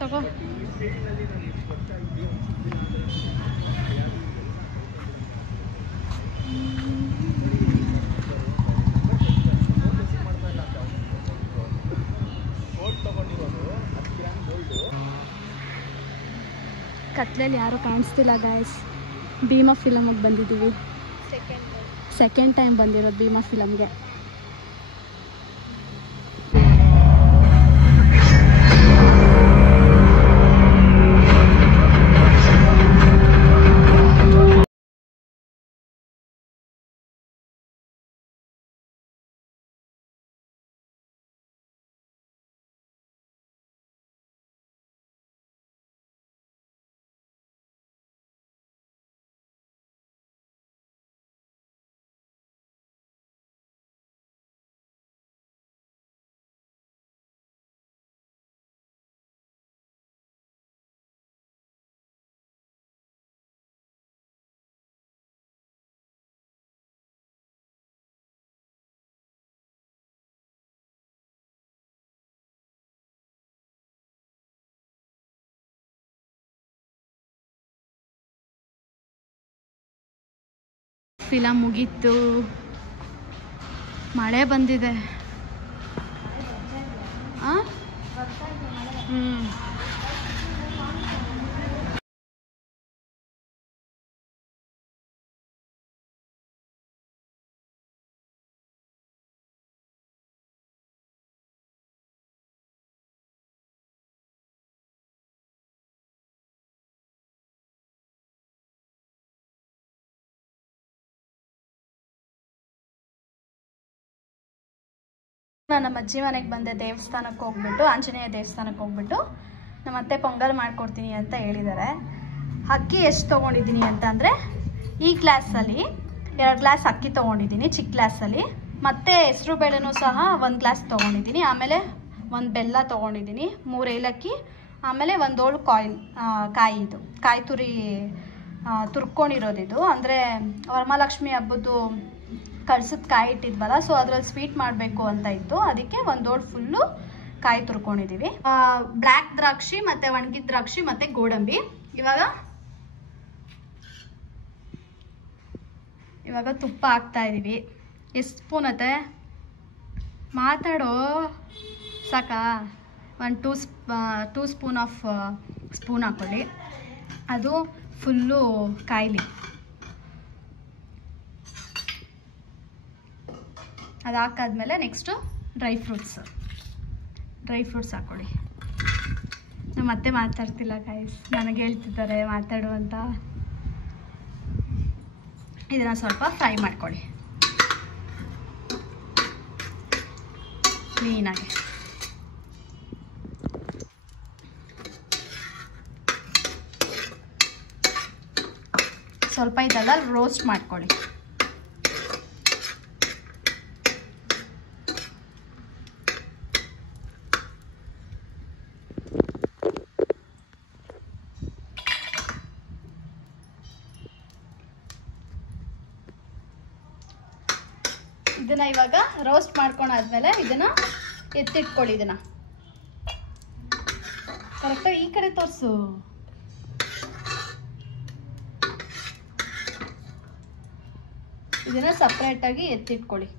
ತಗೋ. ಕತ್ಲೆಯಲ್ಲಿ ಯಾರು ಕಾಣಿಸ್ತಿಲ್ಲ ಗಾಯ್ಸ್. ಭೀಮಾ ಫಿಲಮಿಗೆ ಬಂದಿದ್ದೀವಿ. ಸೆಕೆಂಡ್ ಟೈಮ್ ಬಂದಿರೋದು ಭೀಮಾ ಫಿಲಮ್ಗೆ. ಫಿಲಮ್ ಮುಗೀತು, ಮಳೆ ಬಂದಿದೆ. ನಾನು ನಮ್ಮ ಅಜ್ಜಿ ಮನೆಗೆ ಬಂದೆ, ದೇವಸ್ಥಾನಕ್ಕೆ ಹೋಗ್ಬಿಟ್ಟು, ಆಂಜನೇಯ ದೇವಸ್ಥಾನಕ್ಕೆ ಹೋಗ್ಬಿಟ್ಟು ನಮ್ಮ ಅತ್ತೆ ಪೊಂಗಲ್ ಮಾಡ್ಕೊಡ್ತೀನಿ ಅಂತ ಹೇಳಿದ್ದಾರೆ. ಅಕ್ಕಿ ಎಷ್ಟು ತೊಗೊಂಡಿದ್ದೀನಿ ಅಂತಂದರೆ, ಈ ಗ್ಲಾಸಲ್ಲಿ 2 ಗ್ಲಾಸ್ ಅಕ್ಕಿ ತೊಗೊಂಡಿದ್ದೀನಿ ಚಿಕ್ಕ ಗ್ಲಾಸಲ್ಲಿ, ಮತ್ತು ಹೆಸರು ಬೇಳೆನೂ ಸಹ 1 ಗ್ಲಾಸ್ ತೊಗೊಂಡಿದ್ದೀನಿ, ಆಮೇಲೆ 1 ಬೆಲ್ಲ ತೊಗೊಂಡಿದ್ದೀನಿ, 3 ಏಲಕ್ಕಿ, ಆಮೇಲೆ 1 ಓಳು ಕಾಯಿ ತುರಿ ತುರ್ಕೊಂಡಿರೋದಿದು. ಅಂದರೆ ವರಮಹಾಲಕ್ಷ್ಮಿ ಹಬ್ಬದ್ದು ಕಳ್ಸದ ಕಾಯಿ ಇಟ್ಟಿದ್ವಲ್ಲ, ಸೊ ಅದ್ರಲ್ಲಿ ಸ್ವೀಟ್ ಮಾಡಬೇಕು ಅಂತ ಇತ್ತು, ಅದಕ್ಕೆ 1 ಓಳು ಫುಲ್ಲು ಕಾಯಿ ತುರ್ಕೊಂಡಿದ್ದೀವಿ. ಬ್ಲ್ಯಾಕ್ ದ್ರಾಕ್ಷಿ ಮತ್ತು ಒಣಗಿದ ದ್ರಾಕ್ಷಿ ಮತ್ತು ಗೋಡಂಬಿ. ಇವಾಗ ತುಪ್ಪ ಹಾಕ್ತಾ ಇದ್ದೀವಿ. ಎಷ್ಟು ಸ್ಪೂನ್ ಅತ್ತೆ? ಮಾತಾಡೋ ಸಾಕಾ? 2 ಸ್ಪೂನ್ ಆಫ್ ಸ್ಪೂನ್ ಹಾಕೊಳ್ಳಿ, ಅದು ಫುಲ್ಲು ಕಾಯಿಲಿ. ಅದು ಹಾಕಾದ್ಮೇಲೆ ನೆಕ್ಸ್ಟು ಡ್ರೈ ಫ್ರೂಟ್ಸ್ ಹಾಕ್ಕೊಳ್ಳಿ. ನಮ್ಮ ಅತ್ತೆ ಮಾತಾಡ್ತಿಲ್ಲ ಗೈಸ್, ನನಗೆ ಹೇಳ್ತಿದ್ದಾರೆ ಮಾತಾಡು ಅಂತ. ಇದನ್ನು ಸ್ವಲ್ಪ ಫ್ರೈ ಮಾಡ್ಕೊಳ್ಳಿ ಕ್ಲೀನಾಗಿ. ಸ್ವಲ್ಪ ಇದೆಲ್ಲ ರೋಸ್ಟ್ ಮಾಡ್ಕೊಳ್ಳಿ. ಇದನ್ನ ಇವಾಗ ರೋಸ್ಟ್ ಮಾಡ್ಕೊಂಡಾದ್ಮೇಲೆ ಇದನ್ನ ಎತ್ತಿಟ್ಕೊಳ್ಳಿ. ಇದನ್ನ ಕರೆಕ್ಟಾಗಿ ಈ ಕಡೆ ತೋರಿಸು. ಇದನ್ನ ಸಪ್ರೇಟಾಗಿ ಎತ್ತಿಟ್ಕೊಳ್ಳಿ.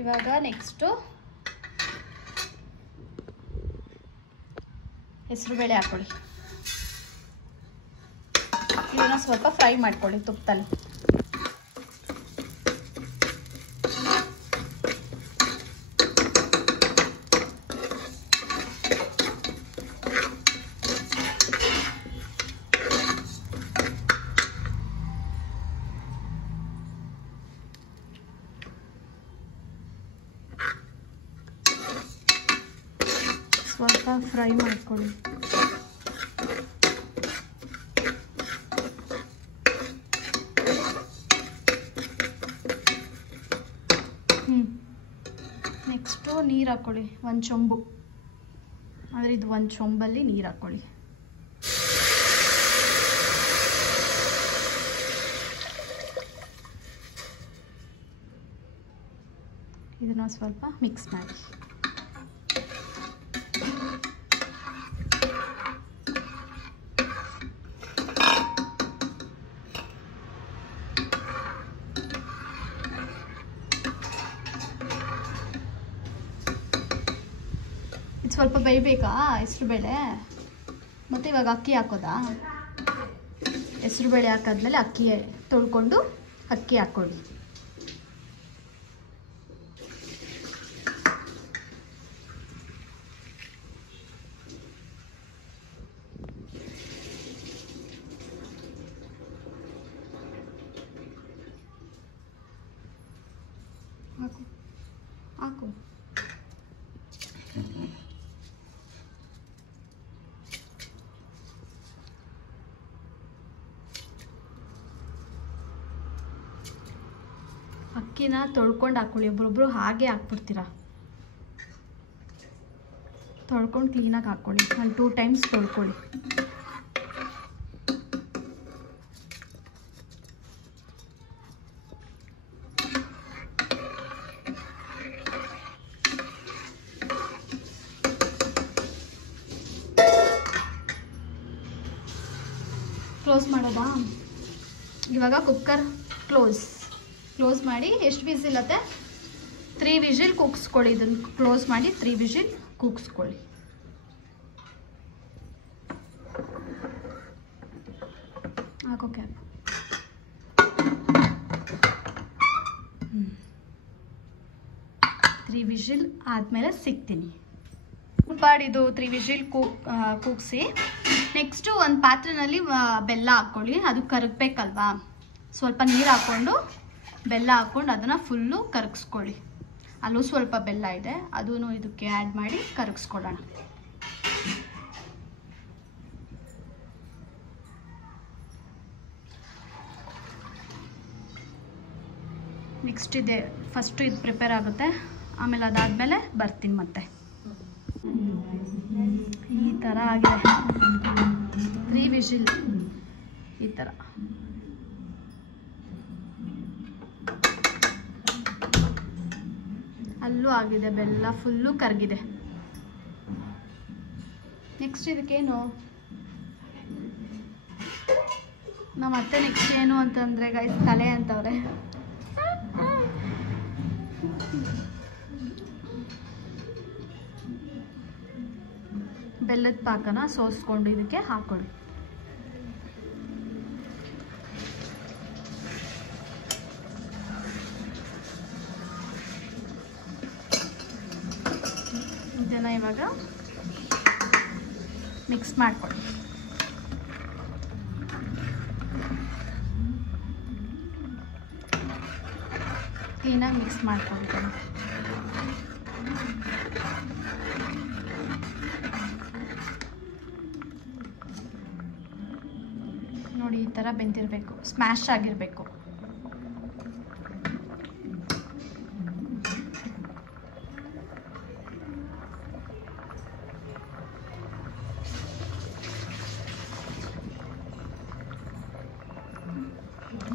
ಇವಾಗ ನೆಕ್ಸ್ಟು ಹೆಸರುಬೇಳೆ ಹಾಕೊಳ್ಳಿ. ಇದನ್ನ ಸ್ವಲ್ಪ ಫ್ರೈ ಮಾಡ್ಕೊಳ್ಳಿ ತುಪ್ಪದಲ್ಲಿ. ಸ್ವಲ್ಪ ಫ್ರೈ ಮಾಡ್ಕೊಳ್ಳಿ. ನೆಕ್ಸ್ಟು ನೀರು ಹಾಕ್ಕೊಳ್ಳಿ, 1 ಚೊಂಬು ಆದರೆ ಇದು ಒಂದು ಚೊಂಬಲ್ಲಿ ನೀರು ಹಾಕ್ಕೊಳ್ಳಿ. ಇದನ್ನು ಸ್ವಲ್ಪ ಮಿಕ್ಸ್ ಮಾಡಿ. ಇದು ಸ್ವಲ್ಪ ಬೇಯಬೇಕಾ ಹೆಸರು ಬೇಳೆ? ಮತ್ತು ಇವಾಗ ಅಕ್ಕಿ ಹಾಕೋದಾ? ಹೆಸರು ಬೇಳೆ ಹಾಕಾದ್ಮೇಲೆ ಅಕ್ಕಿ ತೊಳ್ಕೊಂಡು ಅಕ್ಕಿ ಹಾಕ್ಕೊಳ್ಳಿ. ಹಾಕು ಹಾಕು. ಅಕ್ಕಿನ ತೊಳ್ಕೊಂಡು ಹಾಕ್ಕೊಳ್ಳಿ. ಒಬ್ರೊಬ್ರು ಹಾಗೆ ಹಾಕ್ಬಿಡ್ತೀರಾ. ತೊಳ್ಕೊಂಡು ಕ್ಲೀನಾಗಿ ಹಾಕ್ಕೊಳ್ಳಿ. 1-2 ಟೈಮ್ಸ್ ತೊಳ್ಕೊಳ್ಳಿ. ಕ್ಲೋಸ್ ಮಾಡೋದಾ? ಇವಾಗ ಕುಕ್ಕರ್ ಕ್ಲೋಸ್ ಮಾಡಿ ಎಷ್ಟು ವಿಸಿಲ್ ಅತ್ತೆ? 3 ವಿಸಿಲ್ ಕೂಗಿಸ್ಕೊಳ್ಳಿ. ಇದನ್ನು ಕ್ಲೋಸ್ ಮಾಡಿ 3 ವಿಸಿಲ್ ಕೂಗಿಸ್ಕೊಳ್ಳಿ. ಹಾಕೋ ಕ್ಯಾಪ್. 3 ವಿಸಿಲ್ ಆದಮೇಲೆ ಸಿಗ್ತೀನಿ. ಇದು 3 ವಿಸಿಲ್ ಕೂಗಿಸಿ ನೆಕ್ಸ್ಟು ಒಂದು ಪಾತ್ರೆಯಲ್ಲಿ ಬೆಲ್ಲ ಹಾಕ್ಕೊಳ್ಳಿ. ಅದು ಕರಗಬೇಕಲ್ವಾ? ಸ್ವಲ್ಪ ನೀರು ಹಾಕ್ಕೊಂಡು ಬೆಲ್ಲ ಹಾಕ್ಕೊಂಡು ಅದನ್ನು ಫುಲ್ಲು ಕರಗಿಸ್ಕೊಳ್ಳಿ. ಅಲ್ಲೂ ಸ್ವಲ್ಪ ಬೆಲ್ಲ ಇದೆ, ಅದೂ ಇದಕ್ಕೆ ಆ್ಯಡ್ ಮಾಡಿ ಕರಗಿಸ್ಕೊಳ್ಳೋಣ. ನೆಕ್ಸ್ಟ್ ಇದೆ ಫಸ್ಟು ಇದು ಪ್ರಿಪೇರ್ ಆಗುತ್ತೆ, ಆಮೇಲೆ ಅದಾದಮೇಲೆ ಬರ್ತೀನಿ ಮತ್ತೆ. ಈ ಥರ ಆಗಿದೆ 3 ವಿಸಿಲ್. ಈ ಥರ ಅಲ್ಲೂ ಆಗಿದೆ, ಬೆಲ್ಲ ಫುಲ್ಲು ಕರಗಿದೆ. ನೆಕ್ಸ್ಟ್ ಇದಕ್ಕೇನು ನಮ್ಮ ಅತ್ತೆ ನೆಕ್ಸ್ಟ್ ಏನು ಅಂತಂದರೆ ಗೈಸ್ ತಲೆ ಅಂತವ್ರೆ. ಬೆಲ್ಲದ ಪಾಕನ ಸೋಸ್ಕೊಂಡು ಇದಕ್ಕೆ ಹಾಕೊಳ್ಳಿ. ಇದನ್ನು ಇವಾಗ ಮಿಕ್ಸ್ ಮಾಡ್ಕೊಳ್ಳಿ. ಕ್ಲೀನಾಗಿ ಮಿಕ್ಸ್ ಮಾಡ್ಕೊಳ್ತೀನಿ. ನೋಡಿ ಈ ಥರ ಬೆಂದಿರಬೇಕು, ಸ್ಮ್ಯಾಶ್ ಆಗಿರಬೇಕು.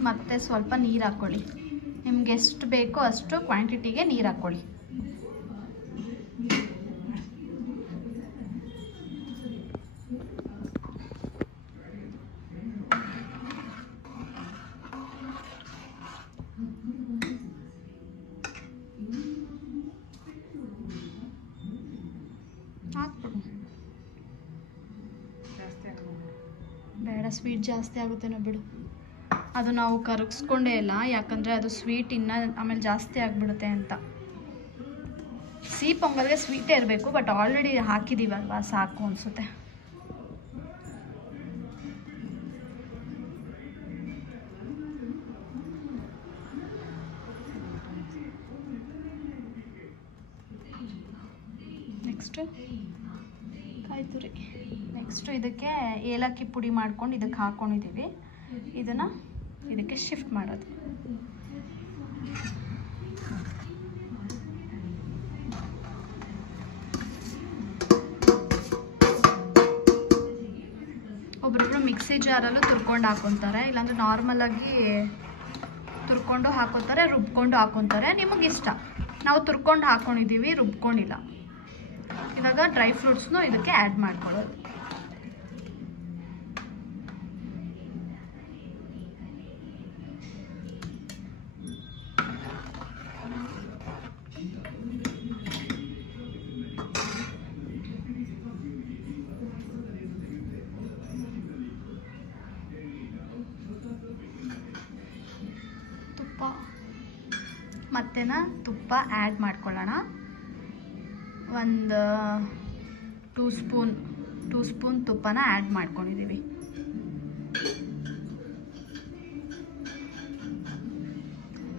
ಮತ್ತೆ ಸ್ವಲ್ಪ ನೀರು ಹಾಕ್ಕೊಳ್ಳಿ. ನಿಮ್ಗೆ ಎಷ್ಟು ಬೇಕೋ ಅಷ್ಟು ಕ್ವಾಂಟಿಟಿಗೆ ನೀರು ಹಾಕ್ಕೊಳ್ಳಿ. ಬೇಡ, ಸ್ವೀಟ್ ಜಾಸ್ತಿ ಆಗುತ್ತೇನೋ ಬಿಡು. ಅದು ನಾವು ಕರಗಿಸ್ಕೊಂಡೇ ಇಲ್ಲ, ಯಾಕಂದರೆ ಅದು ಸ್ವೀಟ್ ಇನ್ನೂ ಆಮೇಲೆ ಜಾಸ್ತಿ ಆಗಿಬಿಡುತ್ತೆ ಅಂತ. ಸಿಹಿ ಪೊಂಗಲ್ಗೆ ಸ್ವೀಟೇ ಇರಬೇಕು, ಬಟ್ ಆಲ್ರೆಡಿ ಹಾಕಿದ್ದೀವಲ್ವಾ, ಸಾಕು ಅನಿಸುತ್ತೆ. ನೆಕ್ಸ್ಟು ಕಾಯಿ ತುರಿ. ನೆಕ್ಸ್ಟು ಇದಕ್ಕೆ ಏಲಕ್ಕಿ ಪುಡಿ ಮಾಡ್ಕೊಂಡು ಇದಕ್ಕೆ ಹಾಕ್ಕೊಂಡಿದ್ದೀವಿ. ಇದನ್ನು ಇದಕ್ಕೆ ಶಿಫ್ಟ್ ಮಾಡೋದು. ಒಬ್ರೊಬ್ರು ಮಿಕ್ಸಿ ಜಾರಲ್ಲೂ ತುರ್ಕೊಂಡು ಹಾಕೊತಾರೆ, ಇಲ್ಲಾಂದ್ರೆ ನಾರ್ಮಲಾಗಿ ತುರ್ಕೊಂಡು ಹಾಕೋತಾರೆ, ರುಬ್ಕೊಂಡು ಹಾಕೊತಾರೆ, ನಿಮಗಿಷ್ಟ. ನಾವು ತುರ್ಕೊಂಡು ಹಾಕೊಂಡಿದ್ದೀವಿ, ರುಬ್ಕೊಂಡಿಲ್ಲ. ಇವಾಗ ಡ್ರೈ ಫ್ರೂಟ್ಸ್ನು ಇದಕ್ಕೆ ಆ್ಯಡ್ ಮಾಡ್ಕೊಳ್ಳೋದು. ಮತ್ತೇನ ತುಪ್ಪ ಆ್ಯಡ್ ಮಾಡ್ಕೊಳ್ಳೋಣ. ಒಂದು 2 ಸ್ಪೂನ್ ತುಪ್ಪನ ಆ್ಯಡ್ ಮಾಡ್ಕೊಂಡಿದ್ದೀವಿ.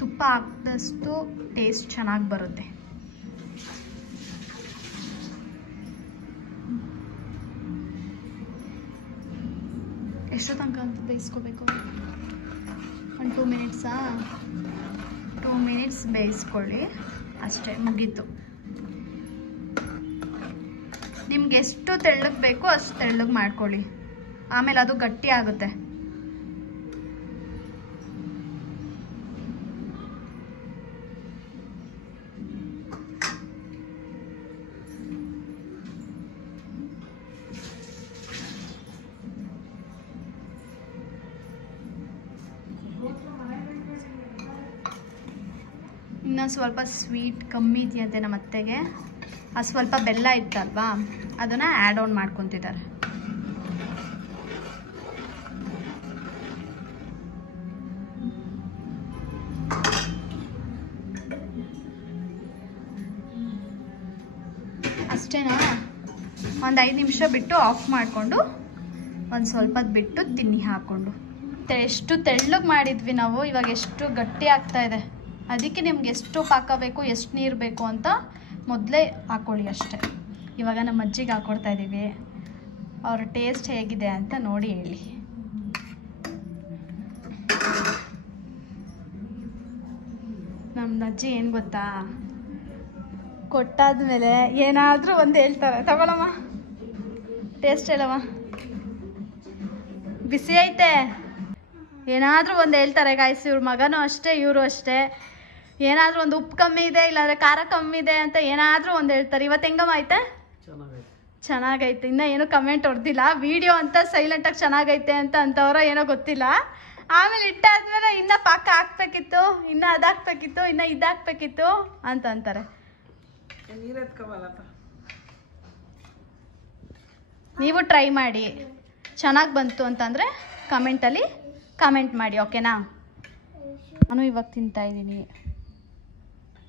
ತುಪ್ಪ ಹಾಕಿದಷ್ಟು ಟೇಸ್ಟ್ ಚೆನ್ನಾಗಿ ಬರುತ್ತೆ. ಎಷ್ಟು ತನಕ ಅಂತ ಬೇಯಿಸ್ಕೋಬೇಕು? 2 ಮಿನಿಟ್ಸಾ? 2 ಮಿನಿಟ್ಸ್ ಬೇಯಿಸ್ಕೊಳ್ಳಿ ಅಷ್ಟೇ, ಮುಗೀತು. ನಿಮ್ಗೆ ಎಷ್ಟು ತೆಳ್ಳಗೆ ಬೇಕೋ ಅಷ್ಟು ತೆಳ್ಳಗೆ ಮಾಡ್ಕೊಳ್ಳಿ, ಆಮೇಲೆ ಅದು ಗಟ್ಟಿ ಆಗುತ್ತೆ. ಇನ್ನು ಸ್ವಲ್ಪ ಸ್ವೀಟ್ ಕಮ್ಮಿ ಇದೆಯಂತೆ ನಮ್ಮ ಅತ್ತೆಗೆ, ಅದು ಸ್ವಲ್ಪ ಬೆಲ್ಲ ಇತ್ತಲ್ವಾ ಅದನ್ನು ಆ್ಯಡ್ ಆನ್ ಮಾಡ್ಕೊತಿದ್ದಾರೆ. ಅಷ್ಟೇನಾ? ಒಂದು 5 ನಿಮಿಷ ಬಿಟ್ಟು ಆಫ್ ಮಾಡಿಕೊಂಡು ಒಂದು ಸ್ವಲ್ಪ ಬಿಟ್ಟು ತಿನ್ನಿ ಹಾಕ್ಕೊಂಡು. ಎಷ್ಟು ತೆಳ್ಳಗೆ ಮಾಡಿದ್ವಿ ನಾವು, ಇವಾಗ ಎಷ್ಟು ಗಟ್ಟಿ ಆಗ್ತಾ ಇದೆ. ಅದಕ್ಕೆ ನಿಮ್ಗೆ ಎಷ್ಟು ಪಾಕ ಬೇಕು, ಎಷ್ಟು ನೀರು ಬೇಕು ಅಂತ ಮೊದಲೇ ಹಾಕ್ಕೊಳ್ಳಿ ಅಷ್ಟೇ. ಇವಾಗ ನಮ್ಮ ಅಜ್ಜಿಗೆ ಹಾಕ್ಕೊಡ್ತಾ ಇದ್ದೀವಿ, ಅವ್ರ ಟೇಸ್ಟ್ ಹೇಗಿದೆ ಅಂತ ನೋಡಿ ಹೇಳಿ. ನಮ್ಮ ಅಜ್ಜಿ ಏನು ಗೊತ್ತಾ, ಕೊಟ್ಟಾದ್ಮೇಲೆ ಏನಾದರೂ ಒಂದು ಹೇಳ್ತಾರೆ, ತಗೊಳಮ್ಮ ಟೇಸ್ಟ್ ಹೇಳಮ್ಮ, ಬಿಸಿ ಐತೆ, ಏನಾದರೂ ಒಂದು ಹೇಳ್ತಾರೆ ಗಾಯ್ಸ್. ಇವ್ರ ಮಗನೂ ಅಷ್ಟೇ, ಇವರು ಅಷ್ಟೇ. ಏನಾದರೂ ಒಂದು ಉಪ್ಪು ಕಮ್ಮಿ ಇದೆ, ಇಲ್ಲಾಂದರೆ ಖಾರ ಕಮ್ಮಿ ಇದೆ ಅಂತ ಏನಾದರೂ ಒಂದು ಹೇಳ್ತಾರೆ. ಇವತ್ತು ಹೆಂಗಮ್ಮ ಐತೆ? ಚೆನ್ನಾಗೈತೆ. ಇನ್ನೂ ಏನೂ ಕಮೆಂಟ್ ಹೊಡೆದಿಲ್ಲ. ವಿಡಿಯೋ ಅಂತ ಸೈಲೆಂಟಾಗಿ ಚೆನ್ನಾಗೈತೆ ಅಂತವ್ರ ಏನೋ ಗೊತ್ತಿಲ್ಲ. ಆಮೇಲೆ ಇಟ್ಟಾದ್ಮೇಲೆ ಇನ್ನೂ ಪಾಕ ಹಾಕ್ಬೇಕಿತ್ತು, ಇನ್ನೂ ಅದಾಕ್ಬೇಕಿತ್ತು, ಇನ್ನೂ ಇದಾಕ್ಬೇಕಿತ್ತು ಅಂತ ಅಂತಾರೆ. ನೀವು ಟ್ರೈ ಮಾಡಿ, ಚೆನ್ನಾಗಿ ಬಂತು ಅಂತಂದರೆ ಕಮೆಂಟಲ್ಲಿ ಕಮೆಂಟ್ ಮಾಡಿ, ಓಕೆನಾ? ನಾನು ಇವಾಗ ತಿಂತಾಯಿದ್ದೀನಿ,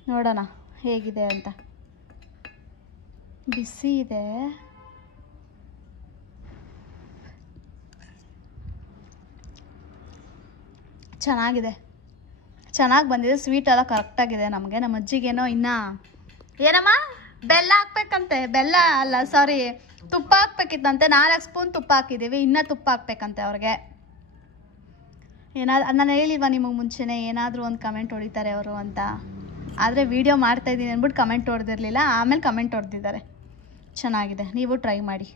ನೋಡೋಣ ಹೇಗಿದೆ ಅಂತ. ಬಿಸಿ ಇದೆ, ಚೆನ್ನಾಗಿದೆ, ಚೆನ್ನಾಗಿ ಬಂದಿದೆ. ಸ್ವೀಟ್ ಎಲ್ಲ ಕರೆಕ್ಟಾಗಿದೆ ನಮಗೆ. ನಮ್ಮ ಅಜ್ಜಿಗೇನೋ ಇನ್ನೂ ಏನಮ್ಮ ಬೆಲ್ಲ ಹಾಕ್ಬೇಕಂತೆ, ಬೆಲ್ಲ ಅಲ್ಲ ಸಾರಿ ತುಪ್ಪ ಹಾಕ್ಬೇಕಿತ್ತಂತೆ. 4 ಸ್ಪೂನ್ ತುಪ್ಪ ಹಾಕಿದ್ದೀವಿ, ಇನ್ನೂ ತುಪ್ಪ ಹಾಕ್ಬೇಕಂತೆ ಅವ್ರಿಗೆ. ಏನಾದ್ರು ನಾನು ಹೇಳಿಲ್ವ ನಿಮಗೆ ಮುಂಚೆನೇ ಏನಾದರೂ ಒಂದು ಕಮೆಂಟ್ ಹೊಡಿತಾರೆ ಅವರು ಅಂತ. ಆದರೆ ವೀಡಿಯೋ ಮಾಡ್ತಾಯಿದ್ದೀನಿ ಅಂದ್ಬಿಟ್ಟು ಕಮೆಂಟ್ ಹೊಡೆದಿರಲಿಲ್ಲ, ಆಮೇಲೆ ಕಮೆಂಟ್ ಹೊಡೆದಿದ್ದಾರೆ. ಚೆನ್ನಾಗಿದೆ, ನೀವು ಟ್ರೈ ಮಾಡಿ.